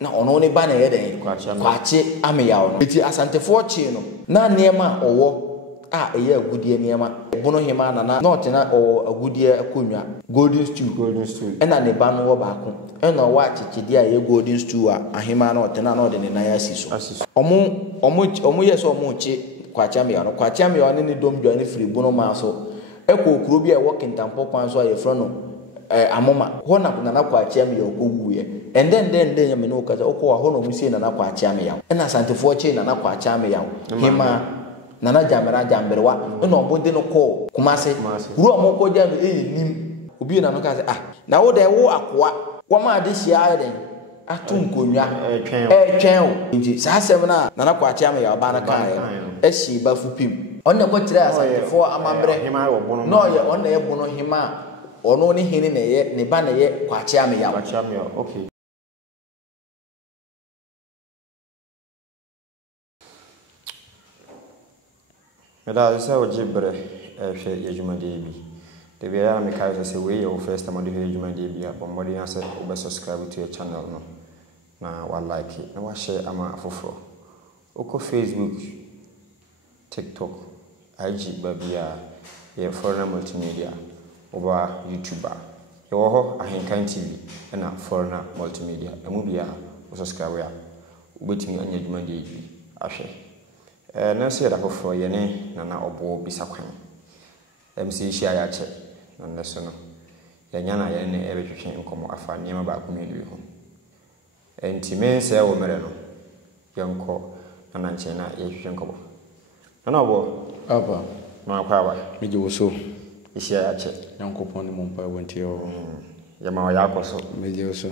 na ono ne ba na ye den kwache ameyawo no eti asantefo chi no na niema owo a eye agudie niema bono hema na not na o agudie akonwa golden stew ena ne ba no wo baako ena wa chichidi a ye golden stew a ahema na otena na ode ne na ya siso omo yeso omo chi kwache ameyawo no kwache ameyawo ne dom dwa ne firi bono ma so ekokuro bi a wo kintampo kwan so a ye fro no amoma hona kuna na kwache ameyawo kowuye and then yame no kaza okwa hono musie na kwache ameyawo ena santefo chi na kwache ameyawo hema nana jamberwa no bonde no ko kumase ru amoko jam nim obi na no kaza na wo de wo akwa wo ma de hia den atum konwa twen o nti sa asem na nana kwache ameyawo ba na kan ehyi ba fupim onna ko kire asantefo amambre no ye onna ye bono hima ono ne hini na ye ne ba na ye kwache ameyawo okay. Meda say o jibre hwe yejumade bi de bia me kai say we your first time de yejumade bi abombodi ase o subscribe to your channel no na wa like na wa share ama afoforo oko Facebook TikTok IG babia ye foreigner multimedia oba YouTuber ye wo ho Ahenkan TV na foreigner multimedia emu bia o subscribe ya obetimi anya yejumade bi ahwe na se da foforo ye ne na obo bisakwan MC hia ya che na nso no ye nya na ye ne ebetwetwe nkomo afa niam ba ko medu ho enti men se wo mere no yenko na nche na ye twetwe nkomo na obo aba ma kwa ba meje wo so hia ya che yankopon ni mompa wonti o ya ma ya koso meje wo so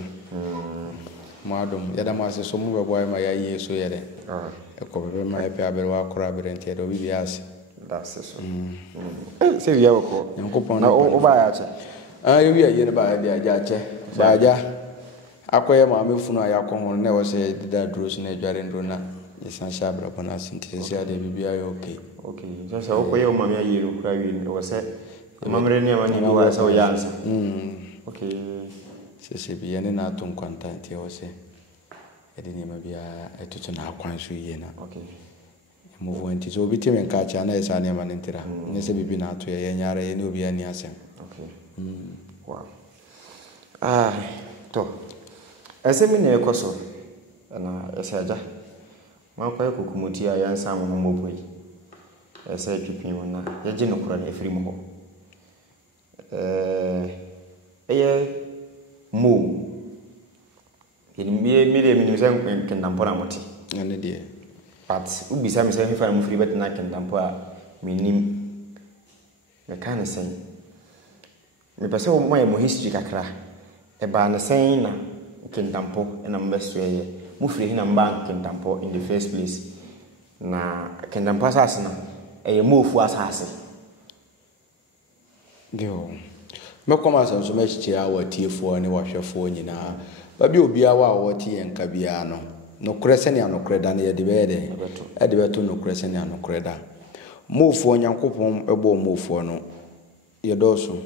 madum ya da ma se so mu bebo ma ya yi so ye de ekobebe ma epe aberwa akora berente do bibiase that's so se wiya ko yankopon na o ba ya che ye wiya ye ne ba dia ja che ba ja akoye ma mefunu aya ko ho ne wo se dida dros na edware ndo na yesan sha abra bona sintese ade bibia ye okay so se okoye o ma me ayi ru kra wi wo se mamre ne ma ni bi wa se o yansa okay se bi ye ne na to nkwanta nti wo se edi ni ma bia etutu na akwan so yie na okay move nti so obi teme nka cha na esa ne ma ntira ne se bibi na ato ye nyara ye ne obi ani asem okay wow to ese mi ne ekoso na ese aja man kwa kokumuti a yansa mo moboi ese twipin wona ye je no kura na efiri mo ho eye mo mi nusem kendampo na moti ane die but ubisa mi se hifa na mfiri bet na kendampo a minim me kan sen me pese wo mo ye mo history kakra e ba na sen na kendampo na mbeso ye mo firi hina mba kendampo in the first place na kendampo asase na e ye mo fu asase gyo me koma so me chichi a watiefo ne wahwefo nyina babi obi awa woti enka bia no krese ne anokreda na ye de bede e de beto no krese ne anokreda mofo nyankopon ebo mofo no ye doso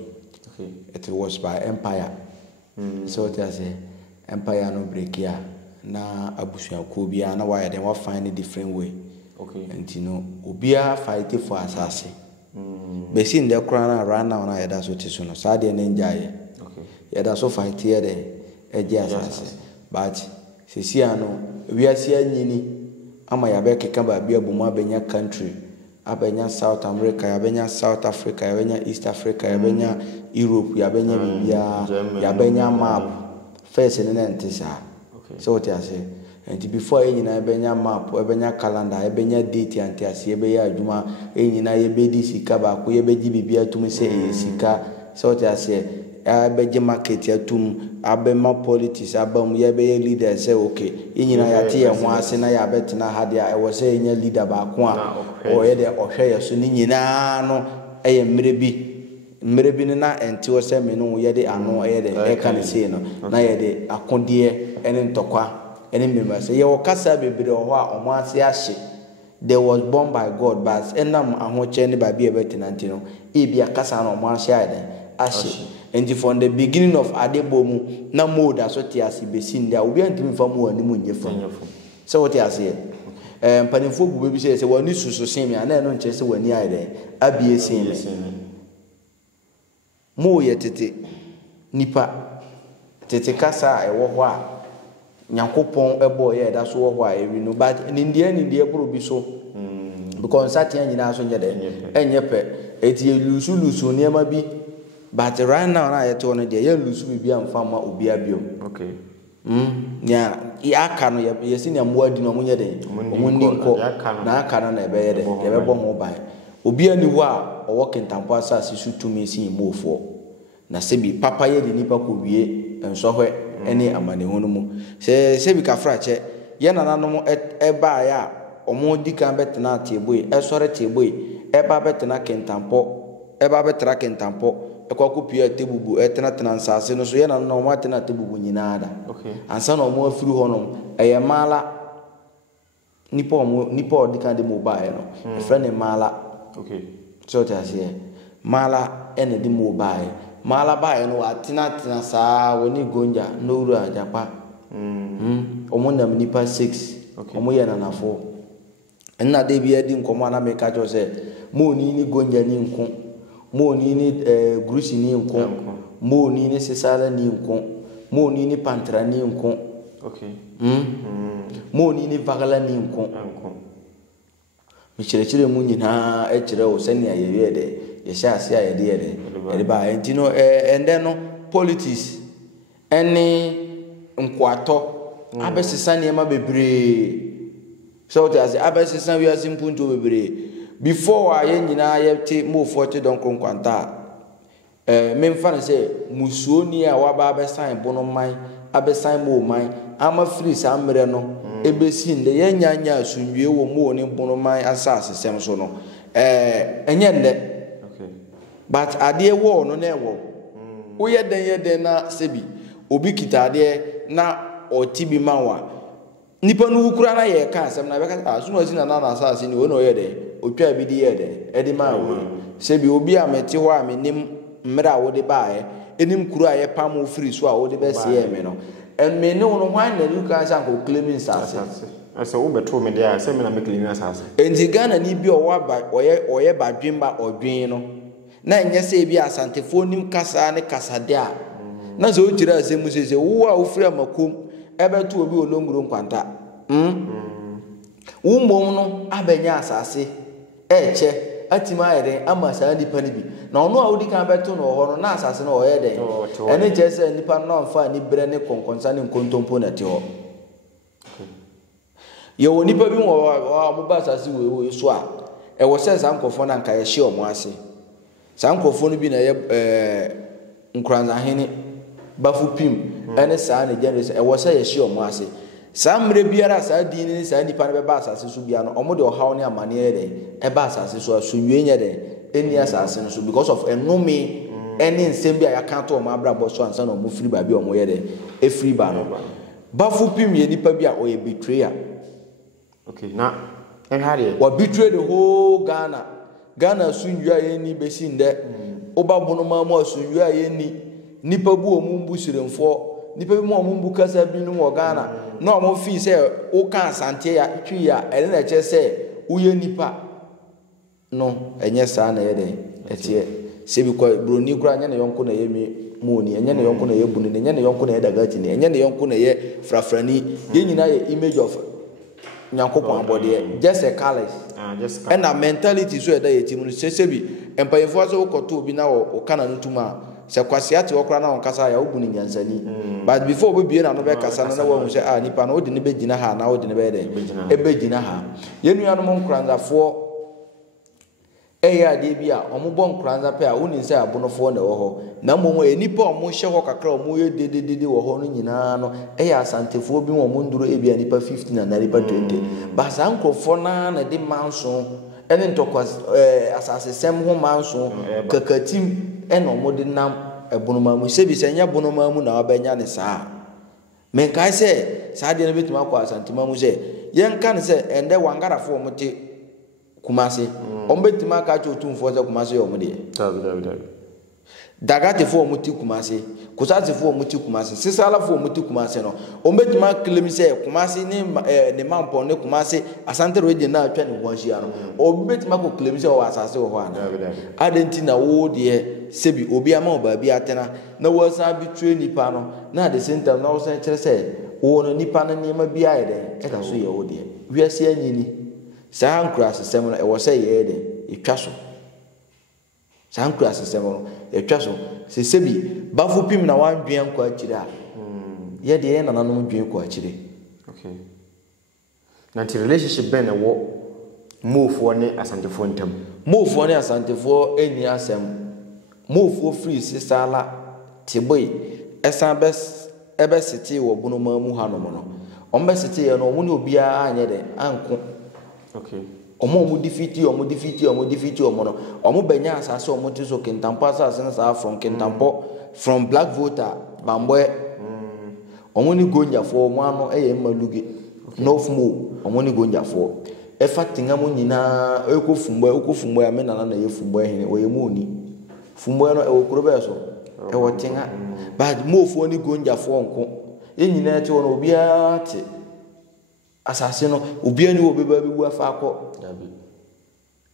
it was by empire so it is empire no break ya na abusuako bia na why dem wa find a different way and you know obi a fight for asase besin de kra na ran na ye da so tiso no sa de ne njaye ye da so fight here de eje asase but sesia no wiase anyini ama ya be keka ba bia bomu abenya country abenya South America abenya South Africa abenya East Africa abenya Europe abenya bibia abenya map first ne ntisa so what I say and before anyina abenya map abenya calendar abenya date antiase abeya adwuma anyina ye bedi sika ba ko ye beji bibia tumi se sika so what I say abeje market atum abema politics abam ye be leader say okay inyina ya tie ho ase na ya betena ha dia e wo say nya leader ba ko a o ye de ohwe ye so ni nyina no eye mrebi na enti wo say me no ye de ano ye de e kan say no na ye de akondie ene ntokwa ene member say ye wo kasa bebre ho a omo ase ahye they was born by God but enam ahoche ne ba bia betena ntino e bia kasa na omo ahye ade ahye and from the beginning of adebomu na mode aso te ase besin dia obi antimi fa mu ani mu nyefa so what you say mpanimfo bu bi say wani susu sen mi ana no nche say wani ayde abie sen mo ye tete nipa tete kasa ewo ho a Nyankopon ebo ye da so wo ho a ewi no but ndie bro bi so because satia nyina so nye de enye pe eti lusu niema bi but right now na yeto no de ye lusu bi amfa ma obi abio okay nya aka no ye senior muadi no munye de omunni nko na aka na ebe ye de ye bebo ho ban obi ani wo a owo kentampo asase su tumi sin mofo na sebi papa ye de nipa ko wie ensohwe ene amanehunu mu sebi kafra che ye nananom eba ya omo dika betena ateboi esore teboi eba betena kentampo eba betra kentampo ekwaku pia tebubu etena nsase no so ye nananom atena tebubu nyina ada okay ansa na omo afiri honom eye mala nipa odika de mobile no e friend mala okay so tase mala ene de mobile mala ba no atena saa woni gonja no ru ajapa omo nam nipa 6 omo ye nanafo enna de bi edi nkomo na meka jo se mo ni gonja ni nko mo ni grusi ni nko mo ni sesala ni nko mo ni pantra ni nko okay mo ni vagala ni nko mi chire mu nyina e chire o se ni ayeye de ye sha ase ayede de ba entino ende no politics eni nkwato abesesa ni ma bebre so that abesesa we are simpunto bebre before aye nyina ye mo 40 don kwanta me mfa na se musuoni a wa ba abesan bono man abesan mo man ama free sa mre no ebesi nde ye nyanya asunwie wo mo ni bono man asase sem so no enye nde okay but ade wo no na ewo wo ye den na sebi obi kitade na otibi manwa nipa no wukura na ye ka asem na beka asunu asi na na asase ni wo no ye de otwa bi di ye de edi ma wo sebi obi ameti ho a menim mra wo de baae enim kuru a ye pam free so a wo de be se ye me no en me no no hwan na you can say ko claiming sase ase wo beto me dia se me na me claiming sase enti Ghana ni bi o wa ba oye ba dwemba odwen no na enye se bi asantefo nim kasa ne kasa de a na so tira asemu se wo a wo free amakom ebeto obi olonguro nkwanta wo mom no abenya asase eche atima ayede ama saa nipa ni bi na ono a wodi kan beto no ho no na asase no oye den ene je se nipa no amfa ni bre ne konkonsa ne nkontompo na te ho ye wo nipa bi wo mo ba asase we so a e wo se sa nkofo na nka ye hye omo ase sa nkofo no bi na ye nkranza hene bafu pim ene saa ne generation e wo se ye hye omo ase saa mre biara saa din ni saa nipa ne be ba asase so bia no omo de ohaw ne amane ye e ba asase so asunwie nya de eni asase no so because of enome eni nsem bia ya kan to omo abrabo so ansa na omo free ba bia omo ye de e free ba no bafu pim ye nipa bia o ye betrayer okay na en hare wa betray the whole Ghana sunwie aye ni besi nde oba bono ma mo sunwie aye ni nipa bu omumbu siremfo nipa bi mo omumbu kasa bi no wo Ghana na o mo fi se o kan asante ya twi ya ene na che se uye nipa no enye sa na ye de etie se bi kwa broni kura nya na yonko na ye mi moni enye na yonko na ye bunu enye na yonko na ye daga tini enye na yonko na ye frafrani ye nyina ye image of Nyankopon abode just a colors and a mentality so that yeti mu se bi empayefo aso koto bi na o kana ntuma se kwase ate okra na onkasa ya obu ni nyansani but before we be na no be kasa na wa hu se nipa na odi ne be gina ha na odi ne be de e be gina ha yenu ya no mo nkranzafo eya de bi a omo nkranza pe a woni se abonofo na wo ho na momo enipa omo hye ho kakra omo ye dededede wo ho no nyina no eya asantefo bi wo mo nduro e bi anipa 15 na nipa 20 ba sa nkrofo na de manso ene ntokwas asase sem ho manso kakatim ene omo de nam ebonoma mu se bi se nya bonoma mu na obenya ne saa men kai se saa de no betima kwa asantima mu se yen kan se ende wangarafo omo te Kumasi ombetima ka cho tumfo za Kumasi yo mudie tabi Dagate for muti kumase, kusate for muti kumase, sisala for muti kumase no. Ombetuma claim say kumase ne mampo ne kumase asante roje na atwa ne hwanhia no. Ombetuma ko claim say o asase wo hwa na. Adenti na wo de sebi obi ama oba bi atena na wo san bi tue nipa no na at the same time na wo san kire say wo no nipa na niam bi aye de e ka so ye wo de. Wiase anyini. Sa hankura asesem no e wo say ye de etwa so. Sankura asesem no etwa so se sebi bafo pim na wan dwen kwa akire a ye de ye nananom dwen kwa akire. Okay. Na ti relationship ben wo mofo ne asantefo ntam. Mofo ne asantefo eni asem. Mofo free sisala tiboi esan ebe siti wo bunoma mu hanom no. Ombe siti ye no omu ne obia anye de anko. Okay. Omo defeat omo no omo benya asase omo tiso Kintampo asase na sa from black voter bamboe omo ni gonjafo omo ano eye maluge north mo omo ni gonjafo e fatinga mo nyina ekofumbo ya mena na ye fumbo ehene oye mo ni fumbo no e wokuro be so e wotinga but mo fo ni gonjafo nko ye nyina ti wono obia ti asase no obia ni wo beba bi wa fa akọ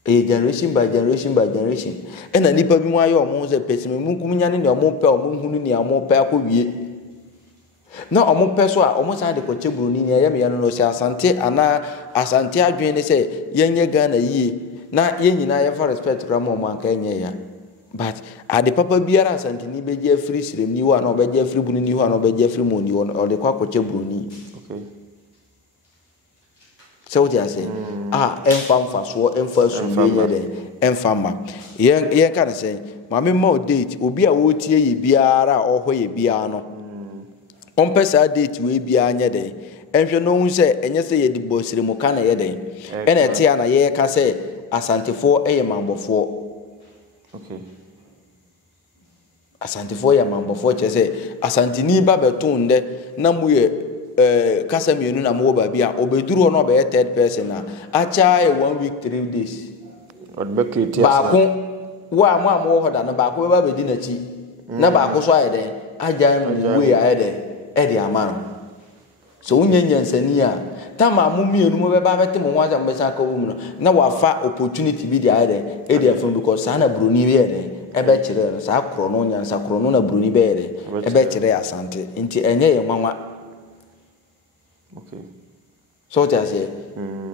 generation by generation ena nipa bi mu ayo omo se pesime mu nya ne omo pe omo hunu ni omo pe akọwie na omo pe so a omo sa de ko chebroni ni ya me ya no se asante ana asante adwen ne se yenye Ghana yie na yenyina ya fa respect kra mo anka yenye ya but ade papa biara asante ni beje afri sirem ni wa na obeje afri bunu ni wa na obeje afri mo ni o de kwa ko chebroni. Okay. So what you say? Enfam so emfa sumye de enfama. Ye kan say, mama mo date obi a wo tie ye biara ohwo ye bia no. Ompesa date we bia anya de. Enhwe no hu say enye say ye di bosire mu kan ye de. Ena etia na ye ka say asantefo eye mambofo. Okay. Asantefo ye mambofo che say asantini ba beton de na mu ye kasa mienu na mo ba bia obeduru no be third person na acha 1 week 3 days odbe create ba ko wa mo am wo hoda na ba ko ba be di na chi na ba ko so aye den aja no we aye den e di amaro so unyanyansani a tama mo mienu mo be ba bete mo waja mbesa ka wo mu no na wa fa opportunity bi di aye den e di afon because sana broni be den e be kire no sa kro no nyansa kro no na broni be den e be kire asante nti enye ye nwanwa. Okay. So what I say?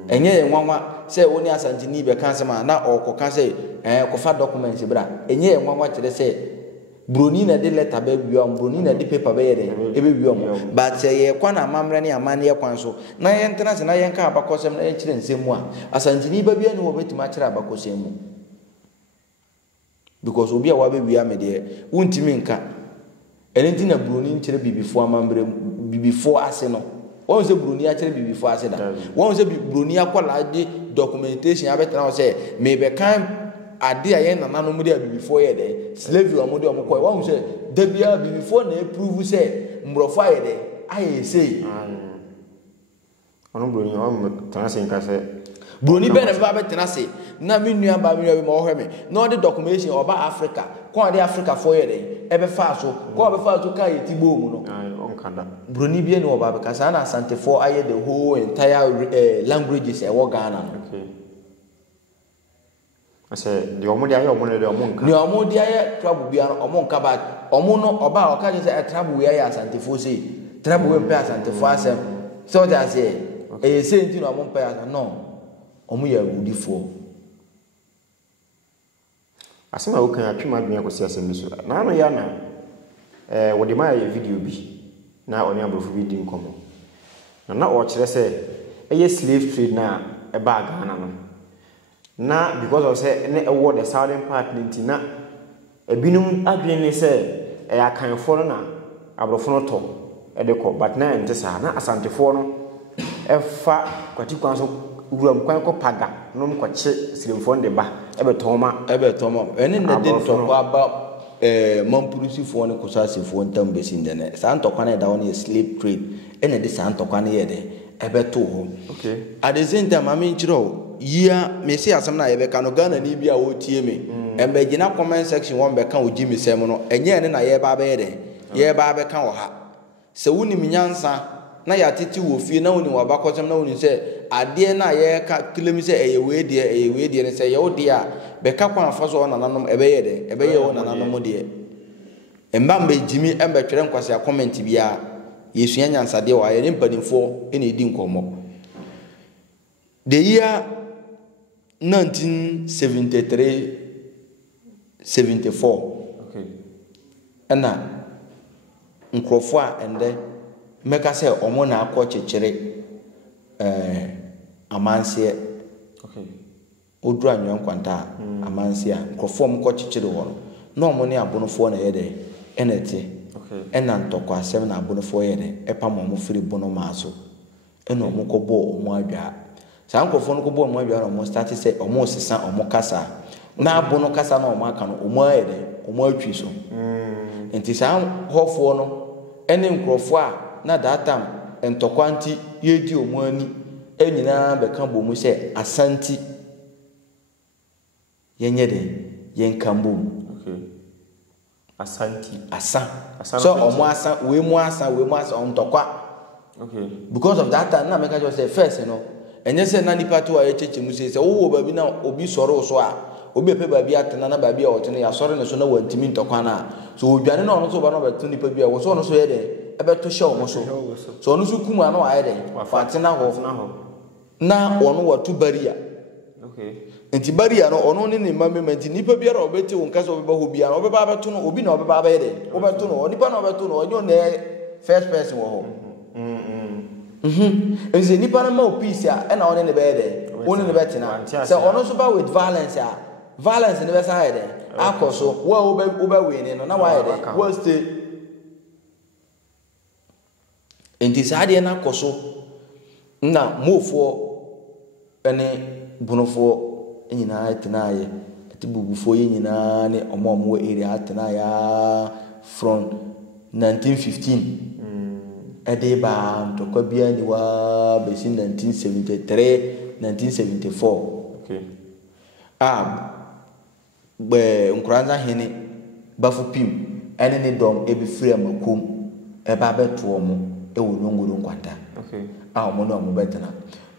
Enye nwanwa say woni asante ni be kan sema na okoka say ko fa documents bra enye nwanwa kire say broni na de letter be biom broni na de paper be yere e be biom but say ye kwa na amamre ne amane ye kwan so na ye ntena se na ye nka abakosem na ye kire nsemu a asante ni ba bia ne wo betima kire abakosem mu because obi a wa be bia me de wuntimi nka enenti na broni nkire bibifo amamre bibifo ase no won se broni a kire bibi fo ase da won se broni akola de documentation abetana o se me be kan ade aye nananom de bibi fo ye de slavery o mo de o mo koy won se da bia bibi fo na prove se mbrofo aye de aye sei ono broni o tan se nka se broni be na ba betana se na me nua ba me nua mo hwe me na de documentation oba Africa ko de Africa fo ye de ebe fa so ko be fa so ka ye tibo mu no broni bia no oba because na asantefo aye the whole entire languages e wo Ghana. Okay. I say the omo dia ye omo ne de omo nka. Ni omo dia ye trouble bia no omo nka ba omo no oba o ka je say trouble we ya asantefo say trouble we pe asantefo asem so that say e say nti no omo pe no omo ya wudifo asema wo kan atwema adwene akosi asem bi so na no ya na wo de ma ya video bi na oni abrofo bi di nkomo na o kire se eye slave trade na e ba Ghana no na because of say ne e the southern part nti na ebinum adwene se e akanfo no na abrofo no to e de ko but na ente sa na asantefo no e fa kwati kwan so wuram kwan ko paga no mko che sirimfo de ba e be toma ene na de to ba mampurusi fo ne kusasi fo ntam besinde ne santokwa na da won slave trade ene de santokwa na ye de ebe to ho. Okay. At the same time, I mean, chiro, yeah, me see asam na ebe kano Ghana ni bia wo tie me. embegina comment section won be kan oji misem no enye ne na ye ba be de ye ba be kan wo ha se woni minyansa na ya tete wo fie na woni wa bakotem na woni se ade na ye ka kilemi se eye we de ne se ye wo de a be ka kwa afaso na nanom ebe ye de ebe ye wo na nanom de emba mbe jimi embe twere nkwase comment bia yesu nyansa de wa ye ne mpanimfo ene edi nkomo the year 1973-74 okay ana nkrofo a ende meka se omo na akọ chechire amanse okay odu anyon kwanta amanse a nkrofo mko chechire ho no omo ne abonofo na ye de enete okay ena ntokwa asem na abonofo ye de epa mo firi bono maaso ena omo ko bo omo adwa sa nkrofo no ko bo omo adwa no omo start se omo sesa omo kasa na abono kasa na omo aka no omo aye de omo atwi so enti sa hofo no ene nkrofo a na that time entokwanti yedi omo ani enyina be kan bo mu se asanti yenye de yenkambo okay asanti asa so omo asa we mu asa ontokwa okay because of that time na make just say first enye se na nipa to aye cheche mu se wo babi na obi soro so a obi pe babi atena na babi a otene ya soro ne so na wantimi ntokwa na so odwane na ono so ba no beto nipa bi a wo so no so ye de ebe to show mo so so ono so kuma no aye de fatena ho na ono watu baria okay enti baria no ono ne mamementi nipa biara obeti won kasa obeba ho bia no obeba beto no obi na obeba ba ye de obeto no nipa na obeto no onyo na first person wo ho enzi nipa na ma peace a na one ne be de one ne betina se ono so ba with violence ne be sa ye de akoso wo oba we ne no na wa ye de wo stay enti sa de na akoso na mofo ene bunofo nyina tenaye atibugufo nyina ne omo area tenaye from 1915 ede ba ntokwa bia ni wa besi 1973-1974 okay be nkranza hene bafu pim ene ne dom ebi free amakom eba beto omo ewo nyongoro nkwanta okay omo no omo betena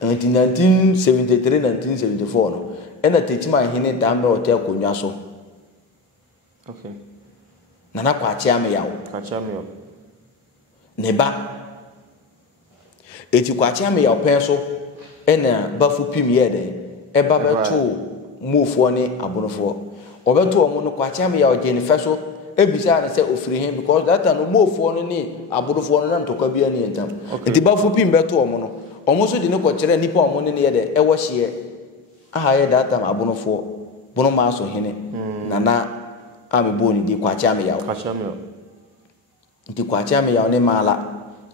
1973-1974 no ena techima hene dambe hotel konwa so okay nana kwachi ame yawo neba eti kwachi ame yawo penso ena bafu pim yede eba beto mofo ne abonofo obeto omo no kwachi ame yawo je ne feso ebisa na se ofiri hen because that time mofo no ne abonofo no na ntokwa bia ne entam eti bafu pim beto omo no omo so de ne ko kire nipa omo ne yede ewo hye aha ye that time abonofo bono ma so hene nana amebo ni di kwachi ame yawo nti kwachi ame yawo ne mala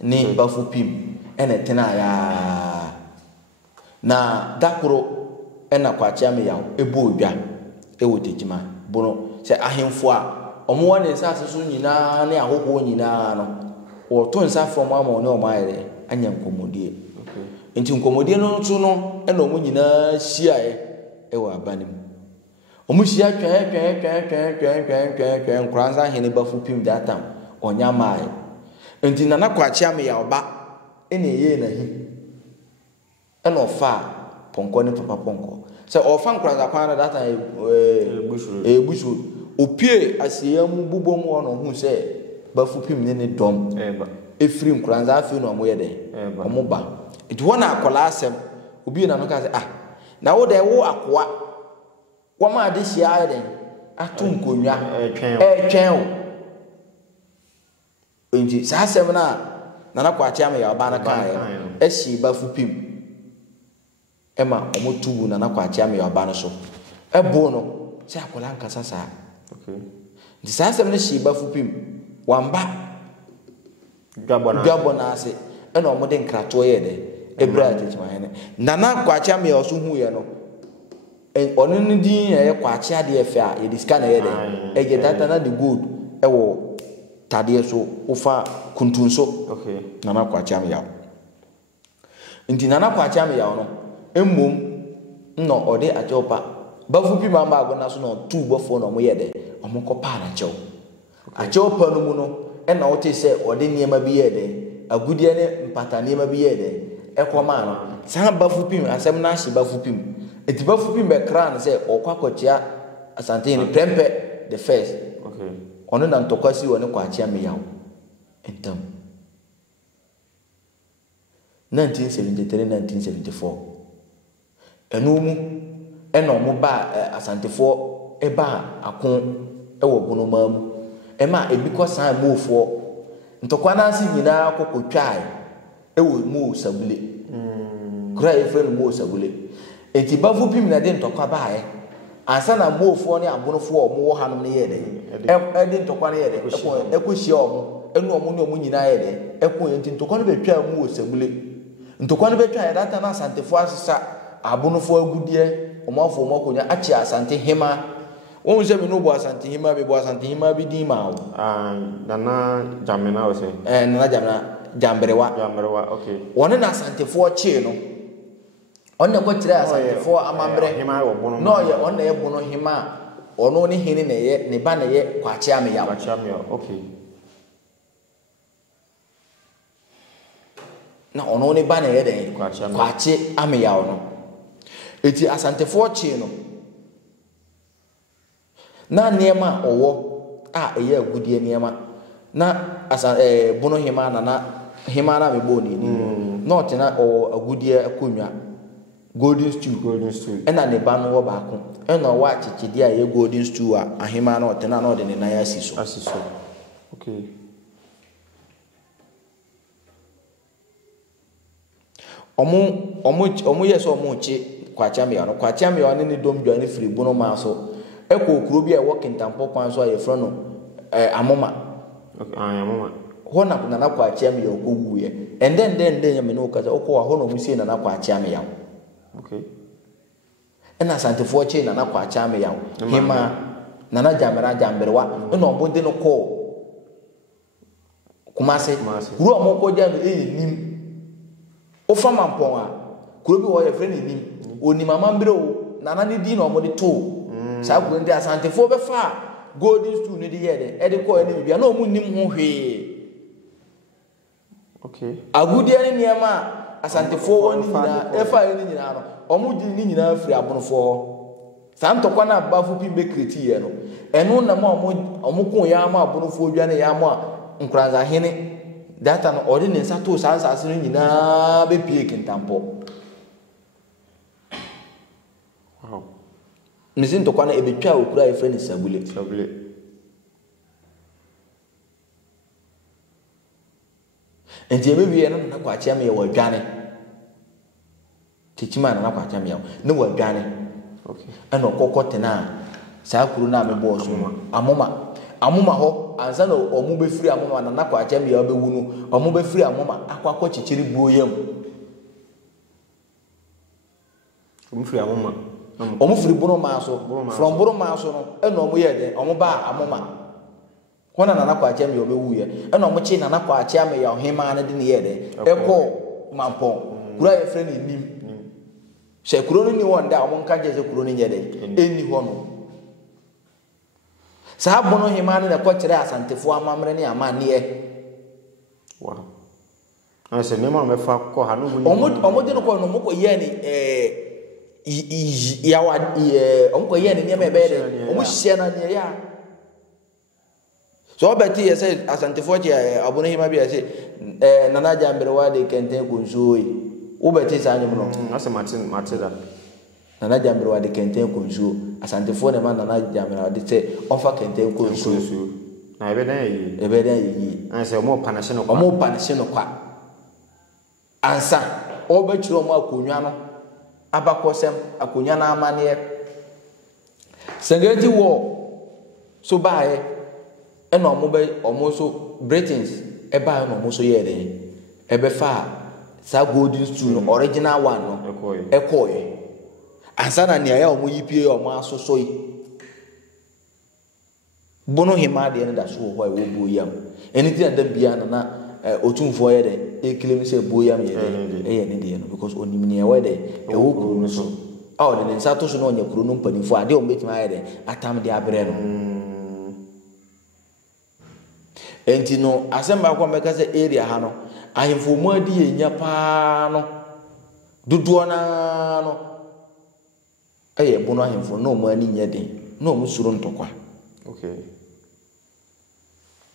ne bafu pim ene tena ya na dakoro ena kwachi ame yawo ebo odwa ewo tejima bono se ahemfo a omo wane sase so nyina ne ahokwo nyina no wo to nsa from ama ne o maire anya nkomodie nti nkomodie no nso no ena omo nyina hia ewo abanim omo hia twen nkranza hene bafu pim that time onya mai nti nana kwachi ame ya oba ene ye na hi ena ofa ponko ne papa ponko se ofa nkranza kwa na that time busu opie asiyam bubom ono hu se bafu pim ne dom efiri nkranza afi no omo ye de omo ba it wona akola asem obi na no ka se na wo de wo akoa wo ma de hia de atum konwa twen o nti sa asem na kwachi ame ya oba na kan ehyi bafu pim ema omo tubu na kwachi ame ya oba no so ebo no se akola nkasa sa okay nti sa asem ne hyi bafu pim wamba gabona ase ena omo de nkrato ye de ebra techima hene nana kwachi ame ya oso hu ye no onu ni din ye kwachi ade efe a ye diska na ye de ege data na the good ewo tade so ufa kuntunso okay nana kwachi ame ya nti nana kwachi ame ya no emmom no ode ajopa bafu pi mama ago na so no tu bofo no mo ye de omo ko pa na chew achew pa no mu no e na wote se ode niema bi ye de agudie ne mpata niema bi ye de e ko ma no sa bafu pi asem na hye bafu pi eti bafu pi be kran se okwakotia asante ni prempe the first okay ono na ntokwasi woni kwachia me yawo entam 1973 1974 enumu eno mo ba asantefo e ba akon e wo bono mamu e ma ebi ko san mofo ntokwa na nsi nyina akokotwae e wo mu sabule kura e fe no mu sabule enti bafu pim na de ntokwa baae ansa na mofo ne abonofo o mo wo hanom ne yede e de ntokwa ne yede e ko hia o mo enu o mo ne o mo nyina yede e ko enti ntokwa no betwa mu wo sabule ntokwa no betwa yede ata na asantefo asesa abonofo agudie omafo mokonya achi asante hima won se bi no bo asante hima be bo asante hima bi di ma o nana jamena o se nana jamena jamberewa okay won na asante fo chi no on na ko tire asante fo amambre hima wo bono no ye on na ye bono hima ono ni hini na ye ne ba na ye kwachi ame ya okay na ono ni ba na ye de kwachi ame ya no eti asantefo chi no na niema owo a eye agudie niema na bono hima na hima na mebo ni no tena owo agudie akonwa golden stew ena ne ba no wo baako ena wa chichidi a ye golden stew a ahima na otena na ode ne na ya asiso okay omo yeso omo chi kwachia me no ne dom dwane firi bono ma so eko kuro bi e wo kintampo kwan so aye fro no amoma amoma ho na kwachia me okowu ye enden ya me no kaza okwa ho no musie na kwachia me ya okay ena santefo chi na kwachia me ya hima na jamera jamberwa no mbonde no ko kumase kuro omo ko ja no nim o fama mpon a kuro bi wo ye fre nim oni mama mbere o nana ne di na o mo de to sa kuro ndi asantefo be fa golden stew ne di yede e de ko ene bibia na o mu nim ho hwe okay agudie ne niema asantefo woni na e fa ene nyina no o mu di ni nyina afiri abonofo sa ntokwa na bafu pi be kreti ye no eno na ma o mu kun ya ma abonofo dwa ne ya ma nkranza hene data no odi ne nsa to sa no nyina be pie kintampo wow misin to kwana ebetwa okura e friend sabule enti ebewie na kwa chia me ye wadwane tichima na kwa chia me ye na wadwane okay eno kokotena sa kuru na me bo so amoma ho anza na omu be firi amoma na kwa chia me ye obewu no omu be firi amoma akwa chichiri buo yam omu firi amoma omu firi bono ma so from bono ma so no eno omu ye de omu ba amoma kona na kwa chia me ye obewu ye eno omu chi na kwa chia me ye hima na de ne ye de eko mampon kura ye friend nim se kuro no ni wonda omu nka je se kuro ni ye de eni ho no sa bono hima na ko kire asantefo amamre ne amane wow ase ne ma me fa ko ha no mu omu de no ko no mu ko ye ni yawa omu ko ye ni ne me be de omu hye na ne ya so obeti ye say asantefo je abono hima bi ye say nana jambere wa de kenten kunzoi obeti sa anyum no ase matida nana jambere wa de kenten kunzo asantefo ne ma nana jambere wa de say onfa kenten kunzo na ebe dan yi ase omo panahye no kwa ansa obetiro mo akonwa no abakosem akonwa na amane sengeti wo so bae eno omo so Britons e bae no omo so ye de e be fa sa golden stew no original one no ekoye ansa na ne ya omo yipie omo asoso yi bono hima de ne da so ho e wo bo yam anything and then bia na otumfo ye de e claim say bo yam ye de e ye ne de no because onim ne we de e wo kuro no so a ɔde ne nsa to so na ɔnya kuro no mpanimfo ade o metima ayɛ de atam de abrɛ no enti no asɛm ba kwa meka sɛ area ha no ahemfo mu adi yenya paa no dodoɔ na no ɛyɛ bono ahemfo na ɔmo ani nyɛ den na ɔmo suro ntɔkwa okay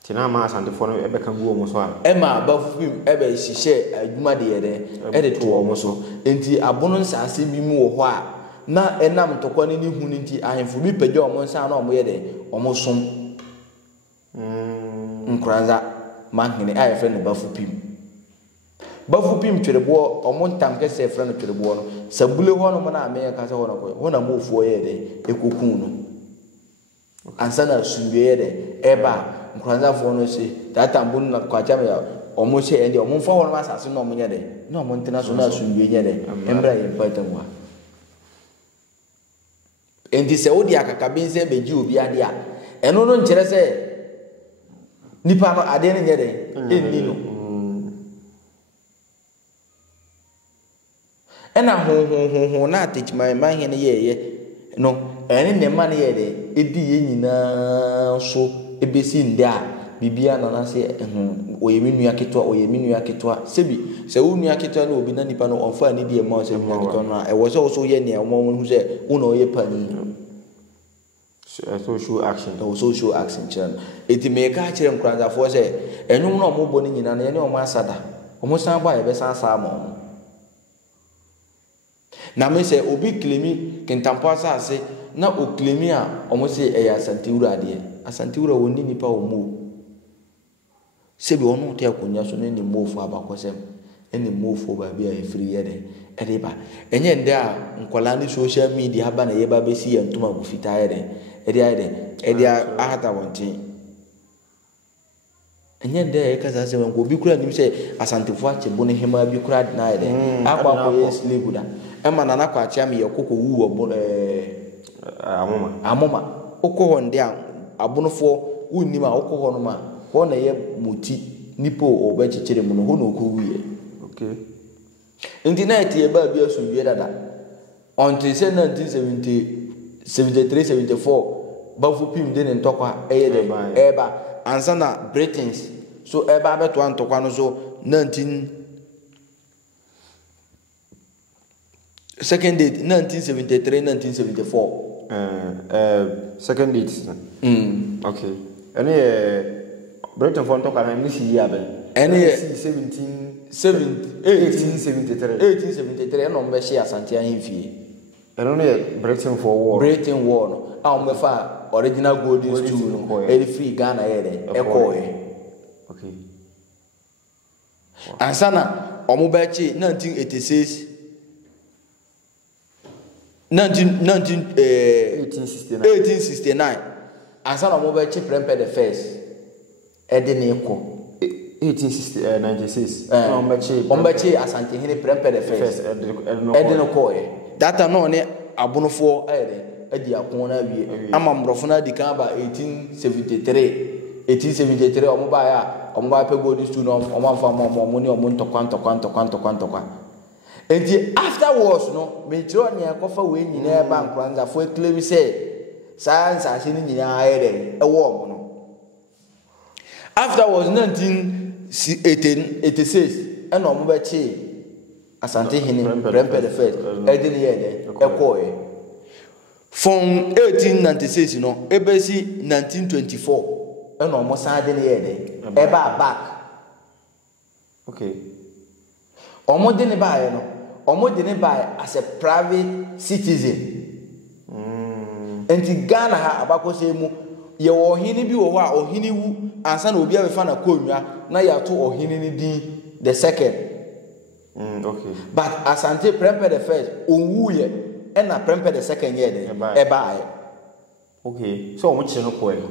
tina ma asantefo no ebe kan guo mo so a ema abafufim ebe hihye adwuma de yede ede to wo so enti abono nsase bi mu wo ho a na enam ntokwa ne hu nti ahemfo bi pagya wo nsa na wo yede wo som nkranza manhene aye fre ne bafupim twerebo wo ntam kese fre no twerebo no sabule ho no na ame ka se ho no ko na mo ofuo yede ekokun no ansa na suwe yede eba nkranza fo no se data mbun na kwacha me omo se ende omo fa ho no asase no omo nyede na omo ntena so na suwe nyede embra ye mpatam wa endi se odi akakabe nse beji obi ade a eno no nkyere se nipa no ade ne nyede enni no ena ho na atechima man hene ye no ene ne man ye de edi ye nyina so ebesi nde a bibia na na se oyemi nua ketwa sebi se wo nua ketwa na obi na nipa no onfa ni die ma se nua ketwa na e wo so ye ne omo hu se wo na oye pani social action chan eti me ka kire nkranza fo se enum na omo bo ni nyina na ye ne omo asada omo san ba ye be san sa ma na me se obi klemi kentampo asase na o klemi a omo se e ya santiwura de asantiwura woni nipa omo sebi ono te akonya so ne ni mofo abakosem ene mofo ba bia efiri yede ede ba enye nde a nkola ni social media ba na ye ba besi ya ntuma bu fita yede ede ahata wonti enye nde e kasa se wenko bi kura nim se asantefo achebo ne hema bi kura na yede akwa ko yes leguda ema na nakwa achia me yekoko wu wo amoma okoho nde a abonofo unnim a okoho no ma ho na ye muti nipo obechichire mu no ho na okowie okay ndi na eti eba bi aso wie dada until 1973-74 bafu pim de ne ntokwa eye de eba ansa na Britons so eba beto antokwa no so 1973-1974 second date okay any Britain for talk and this year ben any 1873 no mbe share asante ahemfie eno ne Britain war no a o mefa original golden stool no e free Ghana yede ekoe okay ansana omo ba chi 1869 ansana omo ba chi Prempeh the first ede ne ko 1896 omba chi asante hene Prempeh the first ede no ko data no ne abonofo ayede adi akon na wie ama mrofo na dikan ba 1873 omo ba ya omo ba pe golden stool no omo afa omo ni omo ntokwa enti afterwards no me jiro ne akofa we nyina ba nkranza fo claim say science ase ni nyina ayede ewo omo no afterwards 1986 ena omo ba chi asante hene Prempeh the first edin yede ekoe from 1896 no ebesi 1924 ena omo sade ne yede eba back okay omo de ne bae no omo de ne bae as a private citizen enti Ghana ha abakose mu ye wo hini bi wo ho a ohini wu ansa na obi abefa na konwa na ya to ohini ni din the second okay but asante Prempeh the first onwu ye ena Prempeh the second ye de eba okay so omo chire no ko ena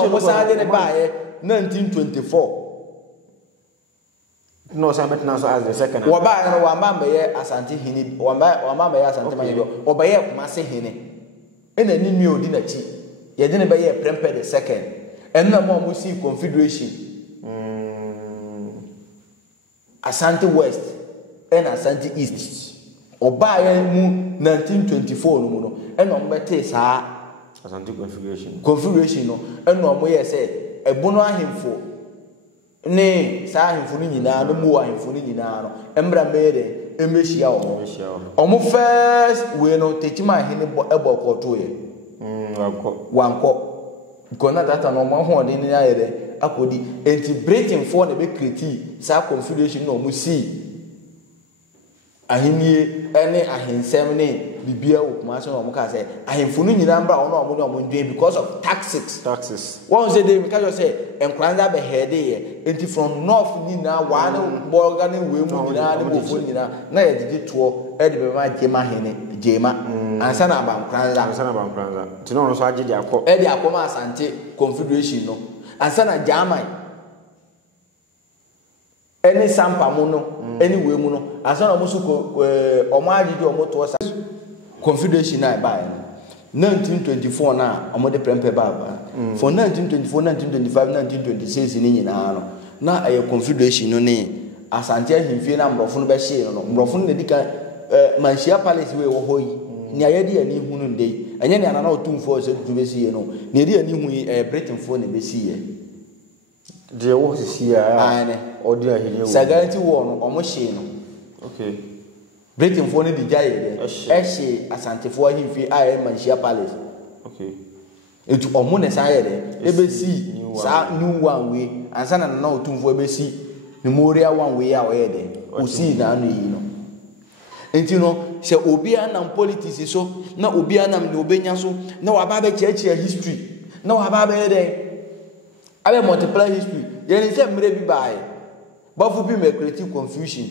omo sade ne bae 1924 no say metna so as the second wo bae no wamba meye asante hini wamba meye asante manyo obaye kumase hini ena ni nwi odi na chi ye de ne baye Prempeh the second ena mo si confederation Asante West and Asante East Obaye mu 1924 no mu no ena ombete saa Asante configuration no ena omoye se ebono ahemfo ne saa ahemfo ni nyina no mu ahemfo ni nyina no embra mede emehia omo first we no techima hene ebo koto ye wanko gona data no mo ho de ni ayere akodi enti Britain for na be create saa configuration no mo see ahenie ene ahensem ne bibia okuma so no mo ka say ahemfo no nyina mbra ono omo no mo ndwen because of taxes one say they because say enkranza be head ye enti from north ni na one borga ne we mu nyina ne mo fo nyina na ye didi to e de be ma jema hene jema ansa na bankranza ti no so age di akọ e di akoma Asante confederation no ansa na German any sampa mu no anyway mu no asana mo su omo agidi omo to sa confederation na buy 1924 na omo de prempe baba for 1924 1925 1926 ni nyina no na aye confederation no ne Asante ahimfie na mbrofo no be hye no mbrofo no dika Manshia Palace we wo hoyi ni ayedi ani hu no ndey enye ne anana otumfo se dubesi ye no ne edi ani hu Britain fo ne besi ye de wo sisi ya odi ahine wo saganti wo no omo hye no okay Britain fo ne di jaye de ehye Asante fo ahimfie aye Manshia Palace okay etu omo ne sa ye de ebesi sa new one way ansa na otumfo ebesi memorial one way a wo ye de osi na anu yi no enti no se obi anam politics so na obi anam ne obenya so na wa ba be cheche history na wa ba be de abe multiply history ye ni se mre bi bae ba fu bi me create confusion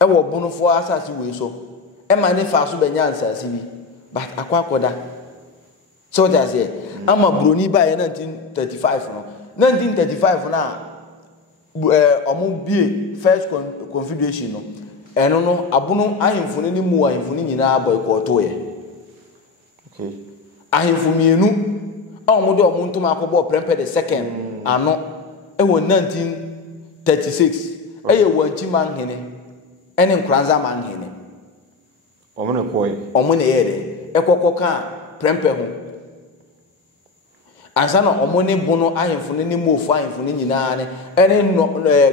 e wo bono fo asase we so e ma ne fa so benya ansase bi but akwakoda so that say ama broni bae 1935 no 1935 na omo bie first confederation no eno no abono ahemfo ne mu ahemfo ne nyina boycott ye okay ahemfo mienu omo de omo ntoma akobo prempe the second ano e wo 1936 eye wanchi manhene ene nkranza manhene omo ne koy omo ne yede ekokoka prempe ho ansana omo ne bono ahemfo ne mu ofu ahemfo ne nyina ne ene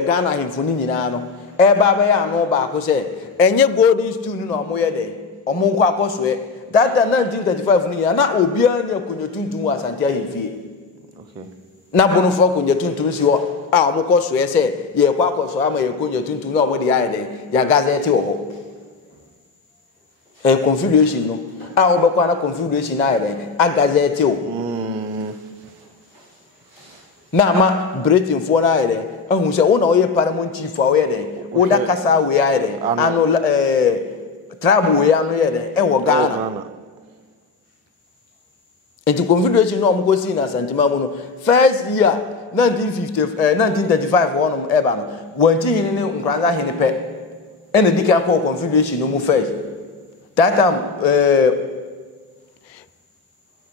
Ghana ahemfo ne nyina no eba be ya no ba ko se enye golden stew ni no omo ye de omo nko akoso e that 1935 ni ya na obi anya kunye tuntum Asante ahemfie okay na bono fo kunye tuntum si ho a omo koso e se ye kwa akoso ama ye kunye tuntum na omo de ya de ya gazette wo ho confederation no a obo kwa na confederation na de a gazette wo na ma Britain fo na de ahun se wo na oye paramount chief a we de wo da kasa we ya de ano tribe we ya no ye de wo Ghana enti confederation no omgo si na Asante mamu no first year 1935 wono eba no wanti hini ne nkranza hini pe ene dika ko confederation no mu first that time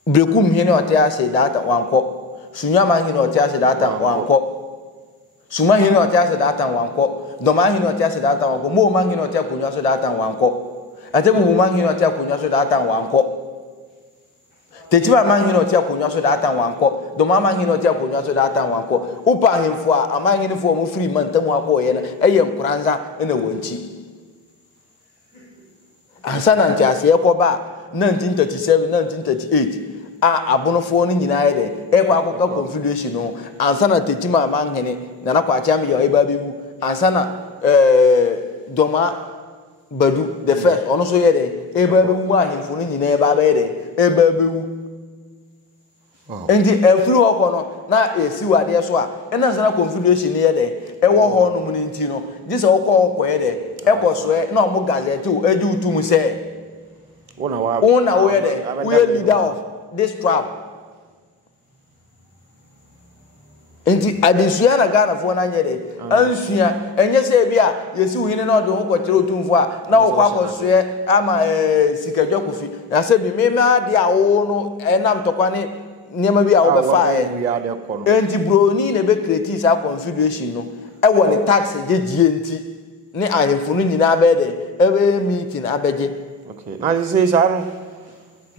brekum hini ote ase data wanko sunyama hini ote ase data wanko suma hini ote ase data wanko doma hini ote ase data wanko mo ma hini ote akonya so data wanko atebu mo ma hini ote akonya so data wanko techiba ma hini ote akonya so data wanko doma ma hini ote akonya so data wanko upa himfo a ama hini fo mo free man tamu akọ ye na eye nkranza ena wanchi ansana ntiase yekoba 1937 1938 abonofo ni nyina ye de ekwa akọka confederation no ansana tetima manhene na na kwacha me yo eba bebu ansana doma badu the first ono so ye de eba bebu ahemfo ni nyina eba be de eba bebu endi efiri hoko no na esi wade so a ena ansana confederation ye de ewo ho no mu nti no dise okọ ye de ekoso e na omo gazette o eji utum se wona wo ye de we leader of this tribe enti adesuya na Ghana fo na nyere ansua enye se bia yesi uhine na ode ho kwakere otumfo a na wo kwakosoe ama sikadwa kofi na se bi mema de awo no enam tokwane niema bi a wo be faae enti broni na be create sa confederation no e wo ne tax jeje enti ne ahemfo no nyina be de ebe meeting abeje. Okay, now you say sir,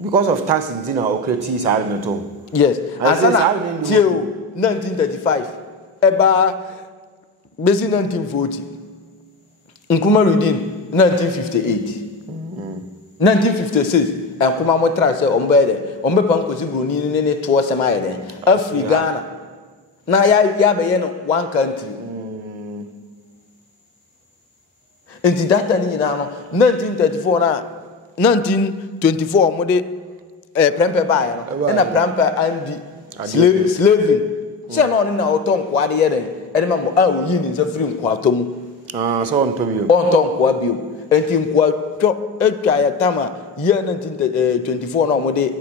because of taxes in our creative side no to. Yes, asana till 1935 eba besi 1940 Nkrumah Rudin 1958 1956 Nkrumah motra se ombede ombe pankosi broni ne to sema yede Africa Ghana na ya be ye no one country enti data ni nyina no 1934 na 1924 mo de prempe ba ya no na prempe andi slaving se no na oton kwa de ye den e ma mo oyi ni nsa free nkwa tomu so on to bio kwa bio enti nkwa twa atwa ya tama ye 1924 na mo de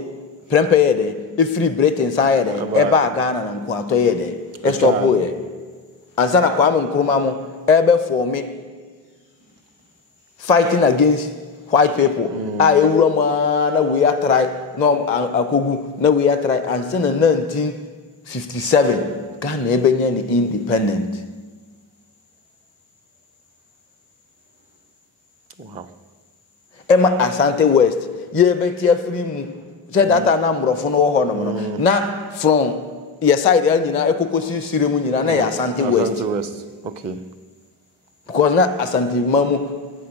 prempe ye de e free Britain sa ye de e ba Ghana na nkwa to ye de e stop ye ansana kwa Nkrumah mo e be for me fighting against white people ewuroma na we are try no akogu na we are try and since 1957 Ghana ebenya ni independent. Wow. Emma Asante West ye betia free mu say that na mrofo no ho no na from your side nyina ekokosi sire mu nyina na ya Asante West. Okay. Because na Asante mamu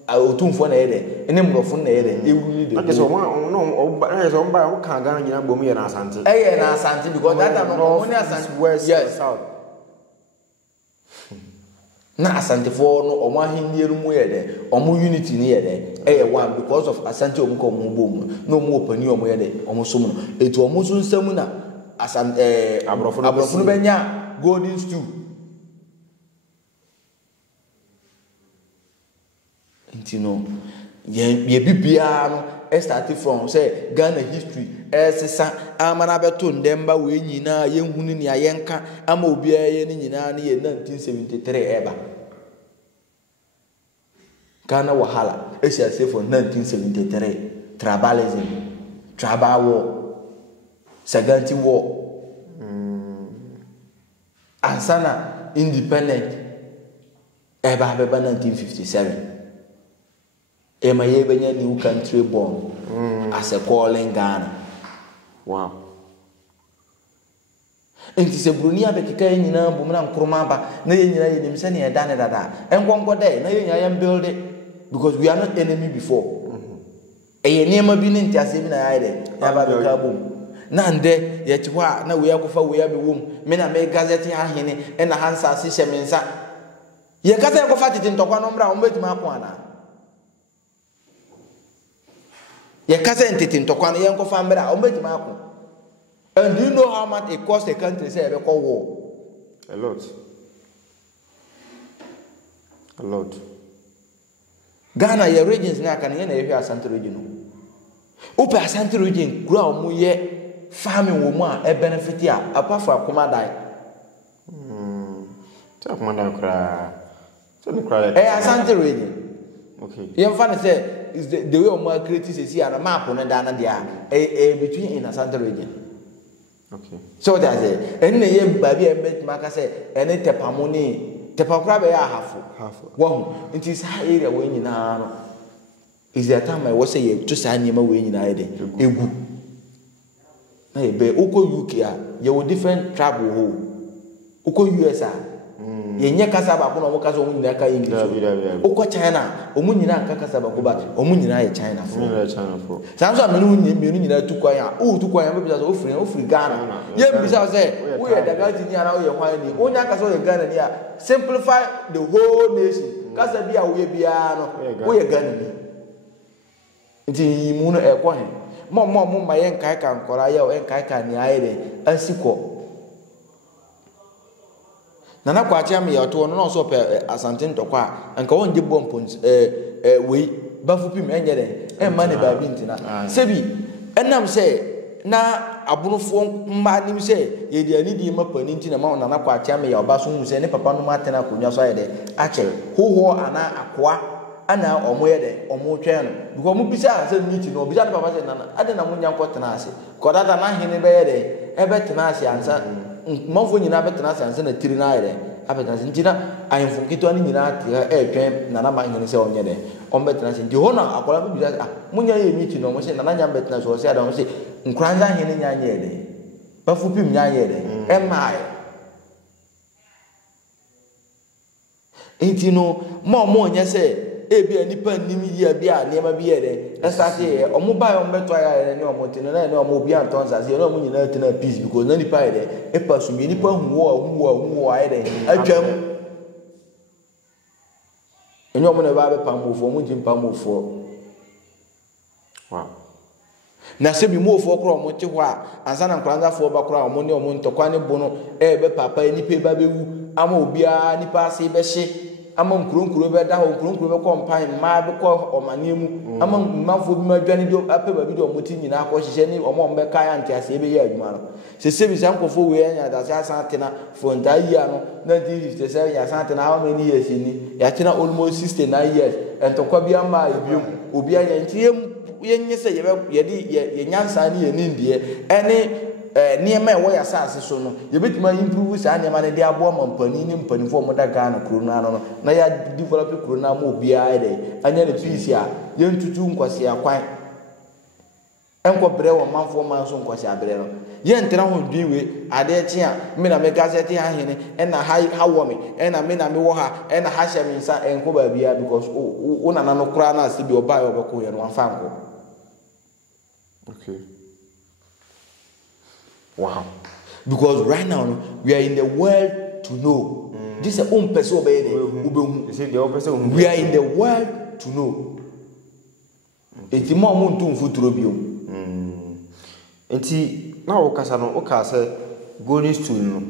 otumfo na yede ene mrofo na yede ewuri de. Okay, so no na so mba wo kan Ghana nyina bomu ye na Asante. Ye na Asante because that no money Asante West, yes, south. Na Asante for no omo ahinieru mu yede omo unity ni yede one because of Asante omo ko omo bom no omo opani omo yede omo som no etu omo so nsam na Asante abrofo no benya golden stew intino ye bibia no started from say Ghana history sesa amana beto ndemba we nyina ye hunu ni ayenka ama obi aye ni nyina ni ye 1973 eba Ghana wahala say for 1973 tribalism tribal war Saganti war ansana independent eba beba 1957 Ema ye benya new country born as a calling Ghana. Wow. Enti se broni abekeka nyina bom na Nkrumah ba na ye nyina ye nim se ne eda ne dada enkonko dey na ye nyina ye build it because we are not enemy before. Eye niema bi ne ntiase bi na ya dey ya ba beka bom na nde ye chiwa na we akofa we abewom me na me gazette ha hene e na hansa se hyemensa ye kasa enkofa tete ntokwa no mra o metima ko ana ye kasa entete ntokwa no ye enkofa mra o metima ko. And do you know how much it costs a country say a war? A lot. A lot. Ghana your regions na kan ye na ye Asante region. Ope Asante region kura o mu ye farming wo mu a e benefit ya apart from Komadai. Tell Komadai kura. So ni kura. Asante region. Okay. Ye mfa say is the way o mu create see na map no da na dia between in Asante region. Okay. So that's it. And ye baby e met maka say ene tepamoni tepakura be ya half. Wo it is high area we nyina no. Is the time I was say ye to say nyema we nyina ye de egu. Na ye be uko UK a ye wo different travel ho. Uko US a ye nye kasa ba ko no mo kasa o nyina ka English. Uko China o mu nyina ka kasa ba ko ba o mu nyina ye China for. Sanso amenu nyina tukwan ya o tukwan ya be bisa o free Ghana. Ye bisa say we ye daga ti ni ara o ye hwan ni. O nya kasa o ye Ghana ni a simplify the whole nation. Kasa bia wo ye bia no wo ye Ghana ni. Nti mu no e ko he. Mo ma ye nkai ka nkora ye o nkai ka ni aye de asiko. Nana kwachi am ya to no so pe Asante ntokwa anka won je bom pon we bafu pim enye de e ma ne ba bi ntina sebi enam se na abunofo mma nim se ye de ani di ma pani ntina ma nana kwachi am ya oba so hu se ne papa no matena akonwa so ye de ache hoho ana akoa ana omo ye de omo twen no because mu bisa se meet no bisa ne papa se nana ade na mu nyanko tena ase ko dada na hene be ye de e be tena ase ansa manfo nyina betena sanse na tiri na ayere abetena ntina ayemfo kito ni nyina te twɛn na na ma nyene se onye de on betena se ndi ho na akola bi da munya ye miti no mo se na nya betena so se ada mo se nkranza hene nya nya de bafu pim nya nya de emai entino mo nya se ebi anipa nim yi bia niema bi yede esate omo ba yo mbeto ya ne omo tino na ne omo bi anton sa se no omo nyina tena peace because na nipa yede e pasu mi nipa huwo ayede atwam enyo omo ne ba be pamofo omo jim pamofo wow na se bi mofo kro omo te ho a ansa na nkranza fo ba kro a omo ne omo ntokwa ne bo no be papa nipa ba bewu ama obia nipa ase be hye ama nkuro be da ho nkuro be kompan ma be ko omaniemu ama mafo bi madwane bi ape ba bi do moti nyina akọ hyehyẹ ni omo mbe ka ya ntiase be ye adwuma no se bi sankofo we anya da se asantena fonta yi ano 1957 ya asantena how many years ni ya kina almost 69 years entokwa bi ama ebiom obi anya ntiem yenye se ye di ye nyansa ni ye nindie ene niema wo ya saase so no ye betima improve sa niema ne de abo mampani ni mpanifo mo daga na krona no na ya develop krona mo bia ede anya ne peace a ye ntutu nkwase akwan enko bre wo manfo man so nkwase abre no ye ntena ho dwiwe ade chi a me na me gazette ha hene na ha wo me na me wo ha na ha hye me nsa enko ba bia because o na no kra na ase bi oba yo beko ye no anfa nko okay. Wow. Because right now we are in the world to know. This is own person we are in the world to know. Enti mo mo ntu mfuturo bio. Enti na wo kasa no o ka se golden stool no.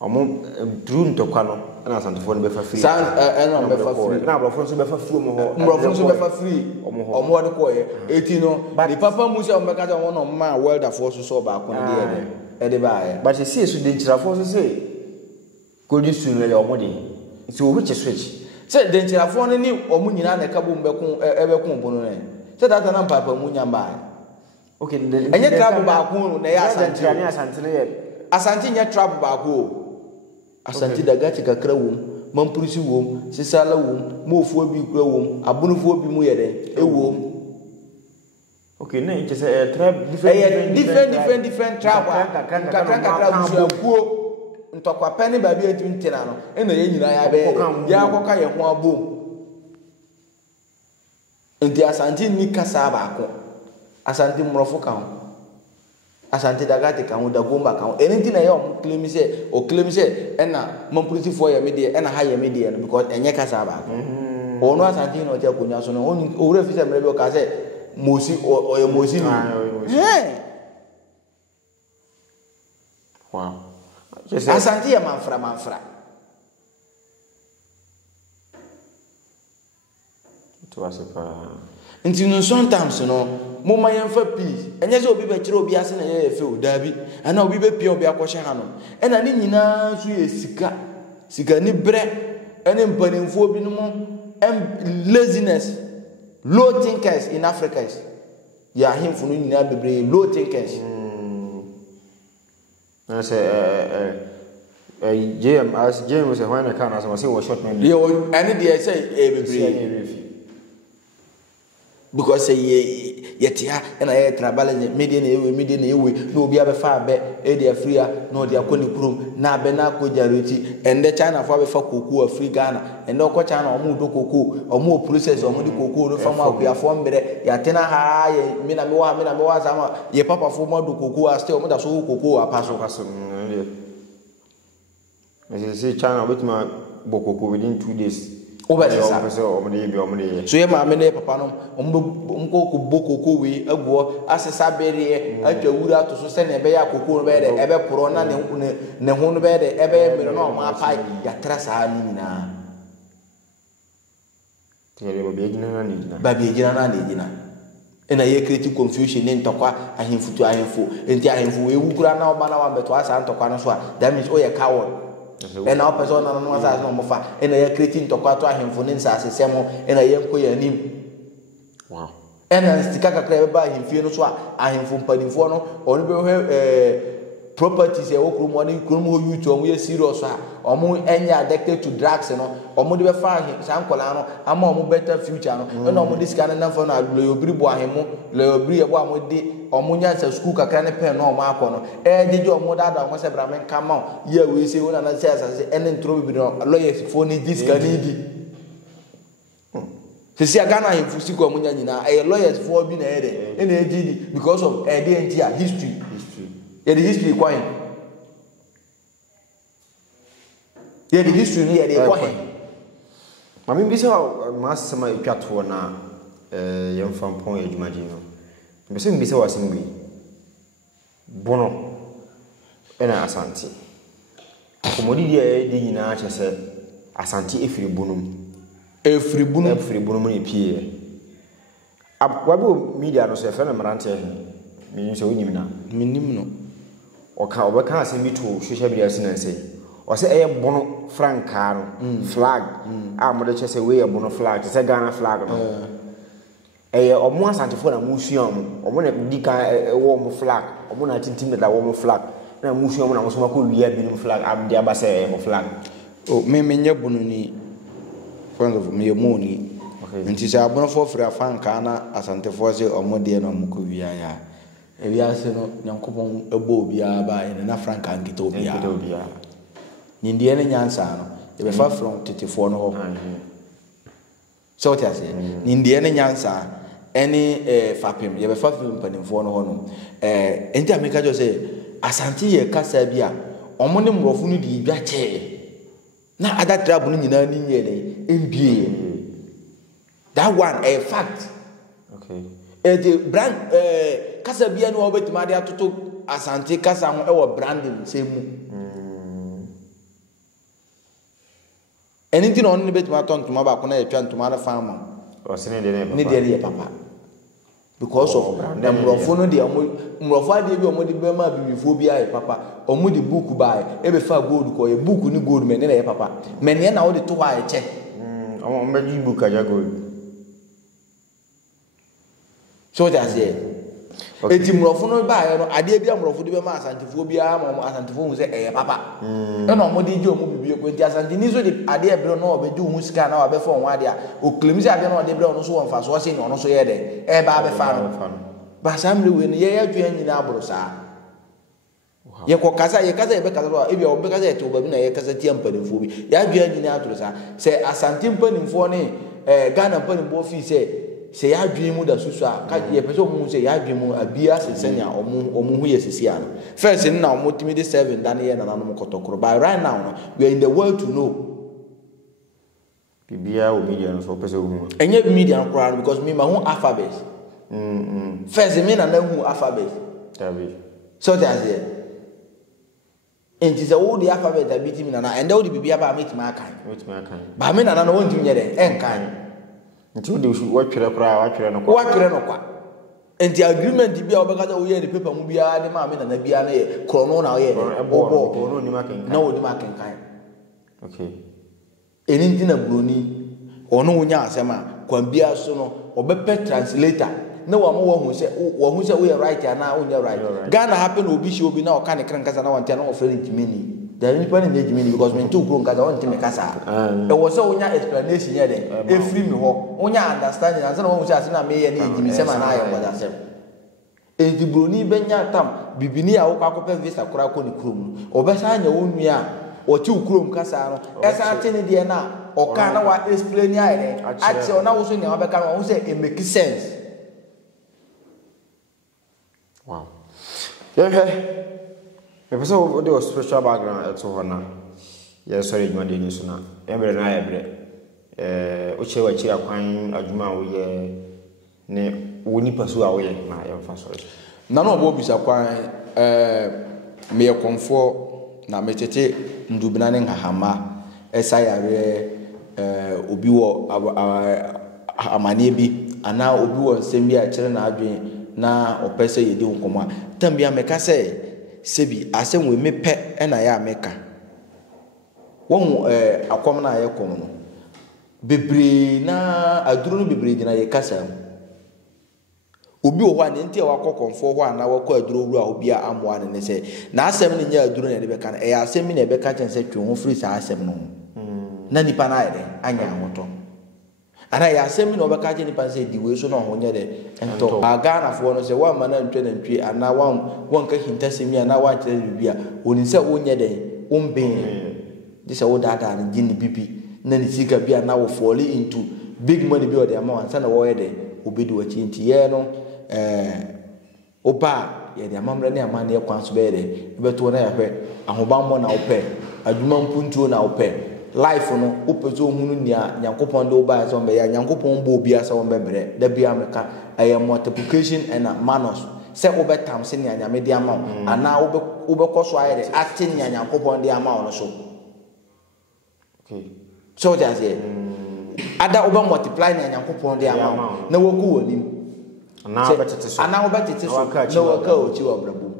Omo drone to kwa no na asantefo no be fa free. Na be fa free. Na brofo so be fa free mo ho. Brofo so be fa free. Omo de ko ye. Eti no the papa mu se o be ka ja won ma welder force so ba ko de ye. E de ba ye. But see so de nchirafo so say golden stool le omo de. So which switch. Say de nchirafo no ni omo nyina na ka bo mbekun ebekun bo no ne. Say that na papa mu nyamba. Okay, enye trap ba ko no na ya asantene ye. Asante nya trap ba ko. Asante daga chika kra wom mampurusi wom sisala wom mofu bi kra wom abunufu bi mu yede e wom okay na it say trap different trap kakra busuakuo ntokwa pani ba bi etu ntina no e na ye nyina ya be ya akoka ye ho abom enti asante ni kasa ba ko asante mrofo ka ho asante daga te kan da gomba kan anything na yo claim say na mampurusi for ya media na ha ya media no because enye kasa ba ono asante no te akonya so no o re fi se mre bi o ka say mosi o ye mosi ni wow asante ya manfra to asepa nti no sometimes no mo ma yemfa peace enye se obi be kire obi ase na ye fe odabi ana obi be pia obi akɔhye ha no ena ni nyina so ye sika ni bre ene mpanimfo obi no mo laziness low thinkers in Africa ya himfo no nyina bebre low thinkers na say James say when I can as I say was short man yo ene dey say bebre because ye tia na ye trabale media na ewe na obi abefa abe e dey Africa na odi akoni kurum na abe na akojaroti ende China fo abefa koko Africa na ende okọ China omu do koko omu process omu di koko no fama akua fo mbere ya tena ha ye me na me wa sama ye papa fo mo do koko a still omu da so koko apaso me say China wetima bokoko within 2 days obesesa so ye ma me ne papa no omko ko bokoko we aguo asesa bere atwa wura to so se ne be ya koko be de ebe pro na ne ho no be de ebe me no ma pa ya tra sa ni nyina tere ba bi ejina na ejina ena ye create confusion ne ntokwa ahemfutu ahemfo enti ahemfo we wukura na oba na wa beto asa ntokwa no so a that means o ye coward ena person na no asa no mofa ena ye create ntokwa to ahemfo ne nsa asesemo ena ye nko ya nim wow ena stika kakra be ba ahemfie no so a ahemfo mpadimfo no onu be properties e wo krom woni krom ho youth omo ye serious a omo enya addicted to drugs no omo de be fa san kola no ama omo better future no na omo dis kan na fa no le obiri bo ahemo le obiri e bo amo de omo nya sa school kakra ne pen no omo akọ no jeje omo dada omo se bra men kama ye we se wona na se asase ene ntro bibiri no lawyers for ni dis kan di sisi agana himfusi ko omo nya nyina lawyers for bi na ede ene ejidi because of history the history coin. Yeah, the history here the coin. Mami bisa masama itwato na yemfampon adwumaji no. Mbese mbisa wasimbi. Bono ena Asante. Komodi dia de nyina kyese Asante efiri bonum. Efiri bonum ni pie. Abwabo media no so efe na marante mi so nyim na. Minim no. Obeka asemi to social media sinanse o se eye bono franka no flag mo de chese we ye bono flag se Ghana flag no eye omo Asantefo na museum omo na dika wo mo flag omo na tintim da wo mo flag na museum na mo so mako wiya bi no flag abde abase mo flag me nya bono ni friends of me mo ni nti se abono fo fra franka na Asantefo se omo de na mo ko wiya ya ebiase no nyankopon ebo obia ba ene na franka angita obia nyindie ne nyansa no e be fa from tetefo no ho so tiase nyindie ne nyansa ene fapem ye be fa from panimfo no ho no enti ameka jo se Asante ye kasa bia omo ne mrofu no di bia che na ada tribe no nyina ni nye ne mbie that one a fact the brand kasa bia no obetima de atoto Asante kasa ho e wo branding semu anything on ne betima tontuma ba ko na etwa ntuma da farm o se ne de ne papa because of the mrofo no de mrofo ade bi omodi be ma bibifo bi aye papa omodi book ba e be fa gold ko ye book ni gold me ne papa me ne na wo de to wa e che o me ji book aja gold so that's it. Eti mrofo no ba ye no ade bia mrofo de be ma Asantefo bia ma Asantefo hu se papa e no mo de je omo bibie ko enti Asante ni so de ade e bro no obeju hu sika na obe fo won ade a o claim se ade no de bro no so won fa so se no so ye de ba be fa no ba samre we no ye adua nyina abro sa ye ko kasa ye be kasa so e bia obe kasa e to ba bi na ye kasa tia mpanimfo bi ya adua nyina atro sa se Asante mpanimfo ne Ghana mpanimfo fi se ya adwen mu da susu a ka ye pese omu se ya adwen mu abia sesenia omu hu ye sesia no first na omu timi de 7 dan ye na nanom kotokoro by right now no we are in the world to know bibia o media no so pese omu enye media no kora because me ma hu alphabet first me na hu alphabet tabi so that's it enti se wo di alphabet abiti mi na and wo di bibia ba meet ma kan ba me na no won timi ye de enkan nti wo de watwere kra watwere no kwa enti agreement bia obeka za wo ye the paper mu bia de ma me na bia na ye krono na ye krono ni makenkan na wo di makenkan okay eni ntina broni ono wonya asema kwa bia so no obepe translator na wo mo hu se wo ye right na wo nya right Ghana happen obi shi obi na o kan kran kasa na wontia na o fere ntimeni the people in Ejimini because me too grown kasa won ntime kasa e wo se wonya explanation ye de e free me ho wonya understanding na se na wo hu se ase na me ye na Ejimi se ma na ayo kwada se e di broni benya tam bibini a wo kwakope visa kura ko ni krom obesa anya wo nua o ti krom kasa no esa ate ne de na o ka na wa explain ya ere ate o na wo so ne wa be ka wo se it make sense wow me pese o de spiritual background eto hona ye sorry adwuma de ni so na ebre na ebre o chewa chira kwan adwuma wo ye ne woni pasu a wo ye na ye fa sorry na no obo bisa kwan me ye konfo na me tete ndubina ne ngahama esa yare obi wo amane bi ana obi wo nsem bi a kire na adwen na opese ye di nkomo a tambia me ka se sebi asem we mepe na ya meka won akom na ye kom no bebre na aduru no bebre gina ye kasa obi o ho a ne ntia wakɔkɔmfo ho ana wakɔ aduro wura obi a amoa ne se na asɛm ne nya aduro ne bɛka na ɛyɛ asɛm ne bɛka kyɛn sɛ twe ho firi saa asɛm no na nipa na ayɛ anya ahotɔ ana ya asɛm no bɛka kyɛn nipa sɛ di we so na ho nyɛ de ento agana fo no sɛ wa ma na ntwe na ntwe ana wan ka hinta sɛmi ana wa kyerɛ bibia oni sɛ wonyɛ de omben de sɛ wo dada ne gini bibi na ne sika bia na wo fall into big money bi o de ama wan sɛ na wo yɛ de obedi wachi nti ye no oba ye de amamra ne amane ye kwan so be de beto na ya hwɛ ahobanmo na wo pɛ adwuma mpuntuo na wo pɛ life no opezo hunu nia Nyankopɔn de oba so be ya Nyankopɔn bo obi asa wo bebre da bia meka aye multiplication and manus sɛ wo betam se nia nyame de ama ana wo be kɔso aye de ate nia Nyankopɔn de ama wo so okay so that's it ada wo be multiply nia Nyankopɔn de ama na wo ku wonim ana wo betete so na wo ka ochi wo brabo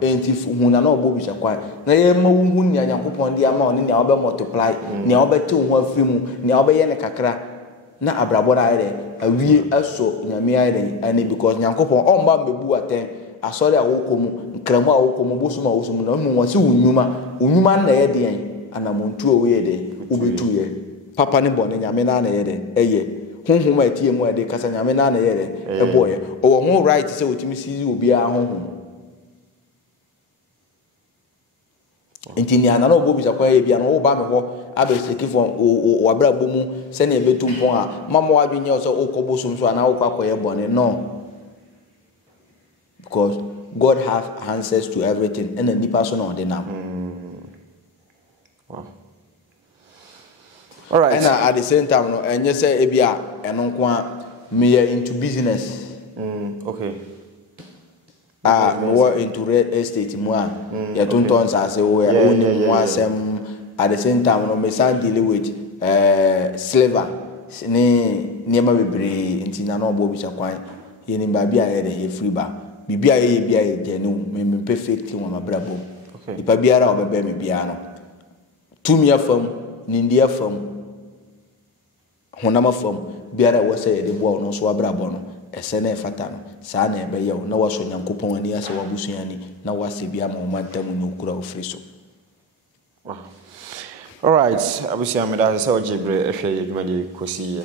enti huna na obo bi kwa na ye ma wo hu nia Nyankopɔn de ama wo nia wo be multiply nia wo bete wo afiri mu nia wo be ye ne kakra na abrabo na aye awie aso nyame aye ani because Nyankopɔn omba mbebu aten asori a wo komu nkramu a wo komu bosuma wo sumu na mu wase unyuma na ye de ana montu o we de obetu ye papa ne bone nyame na ye de eye honhom a tie mu ade kasa nyame na ye de eboye o wo ho right se otimi sizi obi a honhom Intinia na no bo bi zakwa ye bia no wo ba me ho abeseki fo o abra bomu se na ebetu mpon a mama wa dwenye so okobosom so ana okwakoye bone no because God have answers to everything and the person on the now. Wow. All right. And at the same time, no, and you say ebia eno kwa me into business. Okay. More into real estate more. Ya tonton sa se o ya oni mo asem at the same time no me san deal with silver ne niema bebre ntina na obo bi chakwan ye ni ba bia ye de free ba bibia ye bia ye jenu me perfect won mabrabo ipa biara obebe me bia no tumi afam nindi afam honama afam biara wo se ye de bo no so abrabo no ese na efata no saa na ebe ye na waso Nyankopon ani ase wabusuani na wase bia ma omantamu no kura ofri so. All right, abusia me da se ojebre ehwe yedwumade kosi ye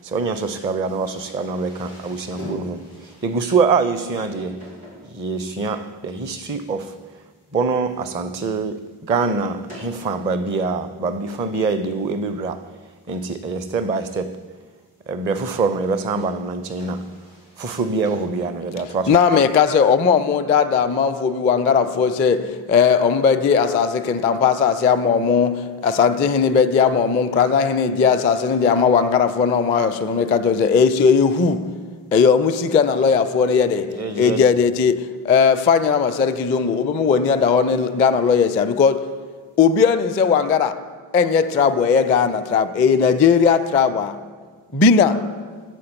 so onya subscribe ya na wa subscribe na beka abusia mbo no egusu a yesua de yesua the history of Bono Asante Ghana hemfa babi fa bia ide wo ebewura enti step by step brefufro no yebesa amba na nchen na fufu bia wo bia no yede atwa na me ka se omo dada manfo bi wangara fo se ombaje asase kentampa asase amomo asante hene beje amomo nkraza hene je asase ne de ama wangara fo na omo aso no me ka jo se eso yehu eyo musika na lawyer fo ne yede eje de ti fanya na masariki zongo obemu wani ada ho ne Ghana lawyers because obi ani se wangara enye trouble eye Ghana trouble Nigeria trouble bina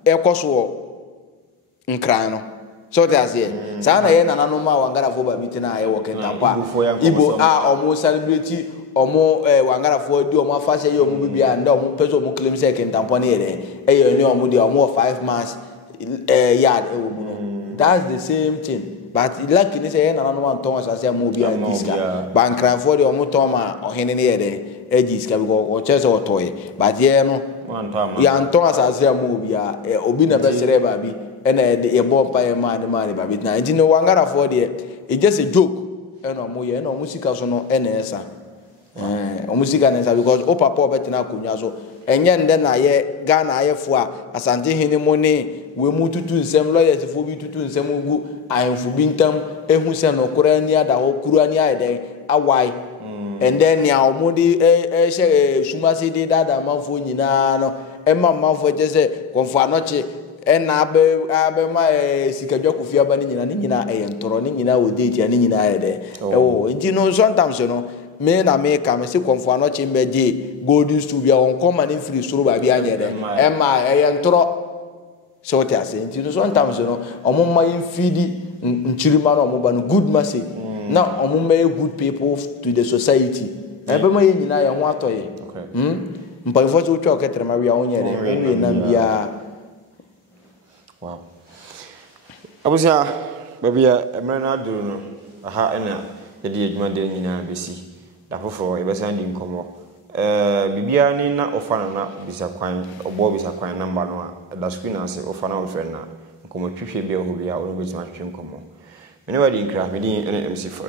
ekoso nkran no so te ase sa na ye nana no ma wangara fo ba bitina aye wo kentampa ibo omo celebrate omo wangara fo di omo afase ye omo bibia nda omo peso omo claim say kentampa na ye eye ni omo di omo 5 months yard e wo mu that's the same thing but lucky ni say ye nana no ma ton asase am obi an diska bankran fo di omo ton ma ohene ne ye de ejiska because o chese o toye but ye no ya nton asase am obi a obi na be sere ba bi ena e bo pa e ma ba bi na nti no wangara fo de e just a joke ena mo ye ena o musika so no ena esa o musika na esa because o papa obetina akonwa so enye nde na ye Ghana ayefo a asante hene mo ne we mu tutu nsem lawyers fo bi tutu nsem ogu ayefo bi ntam ehu se no kora ni ada ho kura ni ayede awai and then ya omodi sumasi de dada manfo nyina no ema manfo je se konfo anoche ena abe ma sikadwa kofia ba ni nyina ntoro ni nyina odeti ani nyina ayede nti no sometimes no me na me ka me se konfo anoche mbeje golden stool bia won koma ni free suru ba bia nyede ema ntoro so te ase nti no sometimes no omumma yin fidi nchirima no omba no good message na omumma good people to the society ebe ma yin nyina ya ho atoye mpa ifo so twa oketrema wi a onyere we na bia. Wow. abusia babia emre na aduru no aha ena yedi adwuma de nyina besi da foforo yebesa ndi nkomo bibia ni na ofana na bisa kwan obo bisa kwan number no a da screen ase ofana ofre na nkomo twhwe bia ho bia wo betima twhwe nkomo mene wadi nkra medi ene MC for